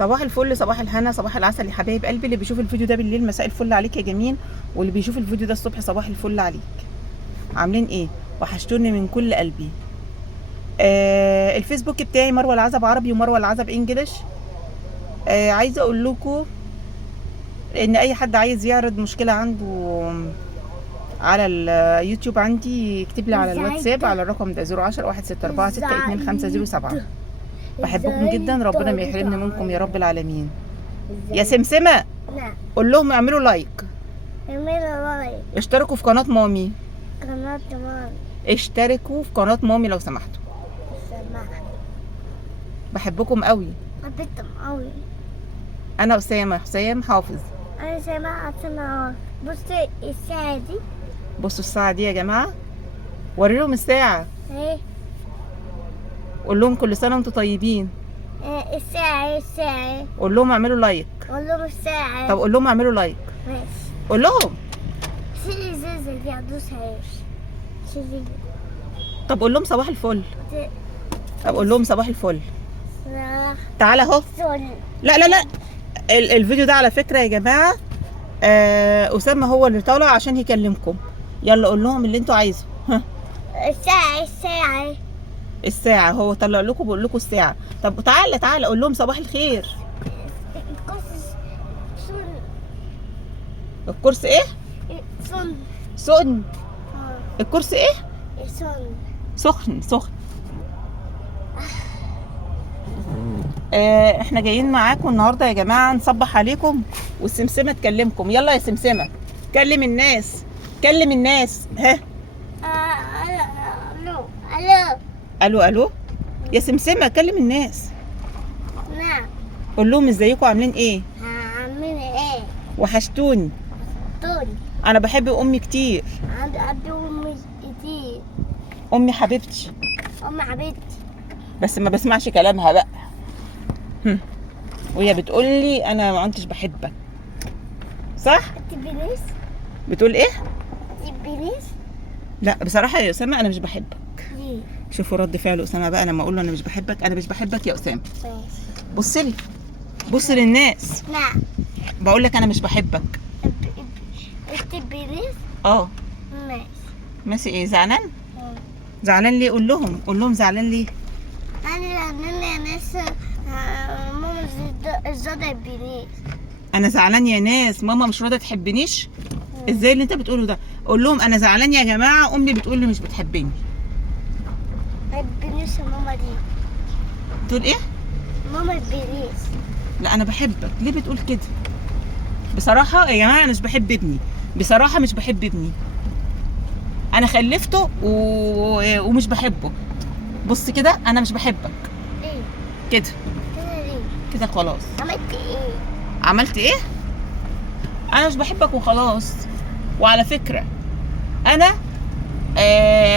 صباح الفل، صباح الهنا، صباح العسل يا حبايب قلبي. اللي بيشوف الفيديو ده بالليل مساء الفل عليك يا جميل، واللي بيشوف الفيديو ده الصبح صباح الفل عليك. عاملين ايه؟ وحشتوني من كل قلبي. الفيسبوك بتاعي مروه العزب عربي ومروه العزب انجلش. عايزه اقول لكم ان اي حد عايز يعرض مشكله عنده على اليوتيوب عندي يكتب لي على الواتساب على الرقم ده 010 164 625 6207. بحبكم جدا، ربنا ما يحرمني منكم يا رب العالمين. يا سمسمة نعم. قول لهم اعملوا لايك، اعملوا لايك. اشتركوا في قناة مامي، قناة مامي. اشتركوا في قناة مامي لو سمحتوا. سمعت. بحبكم قوي. حبيتهم قوي. انا اسامة حسام حافظ. انا سمعت سمعت. بصي الساعة دي. بصوا الساعة دي يا جماعة، وريلهم الساعة، ايه قول لهم كل سنة وانتم طيبين. الساعة. قول لهم اعملوا لايك. قول لهم الساعة. طب قول لهم اعملوا لايك. ماشي. قول لهم. شيلي زيزة دي ادوسهاش. شيلي. طب قول لهم صباح الفل. طب قول لهم صباح الفل. تعالى اهو. لا لا لا، الفيديو ده على فكرة يا جماعة أسامة هو اللي طالع عشان يكلمكم. يلا قول لهم اللي انتوا عايزه. ها الساعة هو طلع لكم، بقول لكم الساعة. طب تعالى قول لهم صباح الخير. الكرسي ايه؟ سخن. الكرسي ايه؟ سخن. احنا جايين معاكم النهارده يا جماعه نصبح عليكم والسمسمه تكلمكم. يلا يا سمسمه كلم الناس. ها الو يا سمسمه كلم الناس. نعم. قول لهم ازيكم عاملين ايه؟ عاملين ايه؟ وحشتوني. انا بحب امي كتير. عندي امي كتير. امي حبيبتي. امي حبيبتي. بس ما بسمعش كلامها بقى. وهي بتقول لي انا ما كنتش بحبك، صح؟ انت بنيس؟ بتقول ايه؟ انت بنيس؟ لا بصراحه يا اسامه انا مش بحبك. ليه؟ شوفوا رد فعل اسامه بقى لما اقول له انا مش بحبك يا اسامه. ماشي. بص للناس. نعم. بقول لك انا مش بحبك. انت بنيس؟ اه. ماشي ايه زعلان؟ زعلان ليه؟ قول لهم زعلان ليه؟ انا ناس ماما الزوجة بنيس. انا زعلان يا ناس، ماما مش راضيه تحبنيش. ازاي اللي انت بتقوله ده؟ قول لهم انا زعلان يا جماعه، امي بتقول لي مش بتحبني. بنيس ماما دي. تقول ايه؟ ماما بنيس. لا انا بحبك، ليه بتقول كده؟ بصراحه يا جماعه انا مش بحب ابني، بصراحه مش بحب ابني. انا خلفته ومش بحبه. بص كده انا مش بحبك. ليه؟ كده ليه؟ كده خلاص. عملت ايه؟ انا مش بحبك وخلاص. وعلى فكره انا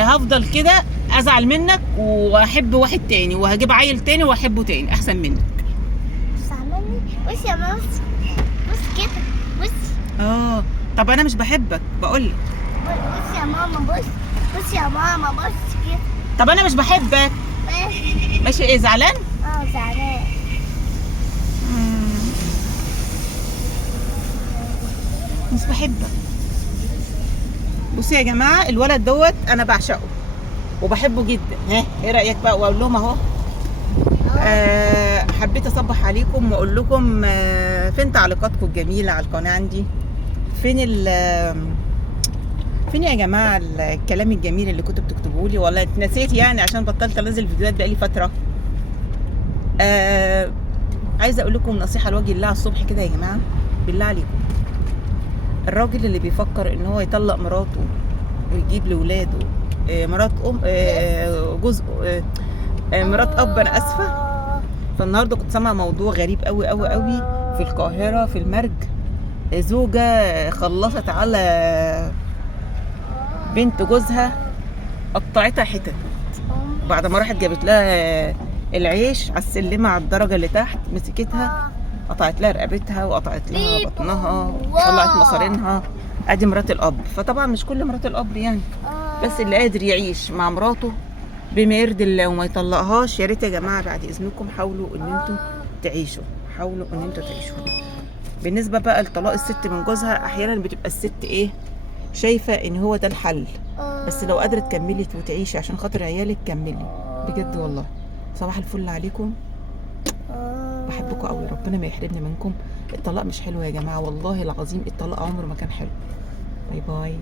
هفضل كده ازعل منك واحب واحد تاني وهجيب عيل تاني واحبه تاني احسن منك. مني؟ بصي يا ماما، بص كده، بص. طب انا مش بحبك بقولك. بص يا ماما، بص يا ماما، بص كده. طب انا مش بحبك. ماشي ايه زعلان؟ زعلان. مش بحبك. بصي يا جماعه الولد دوت انا بعشقه وبحبه جدا. ها ايه رايك بقى؟ واقول لهم اهو حبيت اصبح عليكم واقول لكم فين تعليقاتكم الجميله على القناه عندي؟ فين يا جماعه الكلام الجميل اللي كنتوا بتكتبوه لي؟ والله اتنسيت يعني عشان بطلت انزل فيديوهات بقالي فتره. عايزه اقول لكم نصيحه لوجه الله على الصبح كده يا جماعه، بالله عليكم الراجل اللي بيفكر ان هو يطلق مراته ويجيب لاولاده مرات جزء مرات اب، انا اسفه. فالنهارده كنت سامعه موضوع غريب قوي في القاهره في المرج. زوجه خلصت على بنت جوزها، قطعتها حتت، وبعد ما راحت جابت لها العيش على السلمه على الدرجه اللي تحت مسكتها قطعت لها رقبتها وقطعت لها بطنها وطلعت مصارينها. ادي مرات الاب. فطبعا مش كل مرات الاب يعني، بس اللي قادر يعيش مع مراته بما يرضي الله وما يطلقهاش. يا ريت يا جماعه بعد اذنكم حاولوا ان انتم تعيشوا، حاولوا ان انتوا تعيشوا. بالنسبه بقى لطلاق الست من جوزها، احيانا بتبقى الست ايه شايفه ان هو ده الحل، بس لو قادره تكملي وتعيشي عشان خاطر عيالك كملي بجد والله. صباح الفل عليكم، بحبكم قوي، ربنا ما يحرمني منكم. الطلاق مش حلو يا جماعه والله العظيم، الطلاق عمره ما كان حلو. باي باي.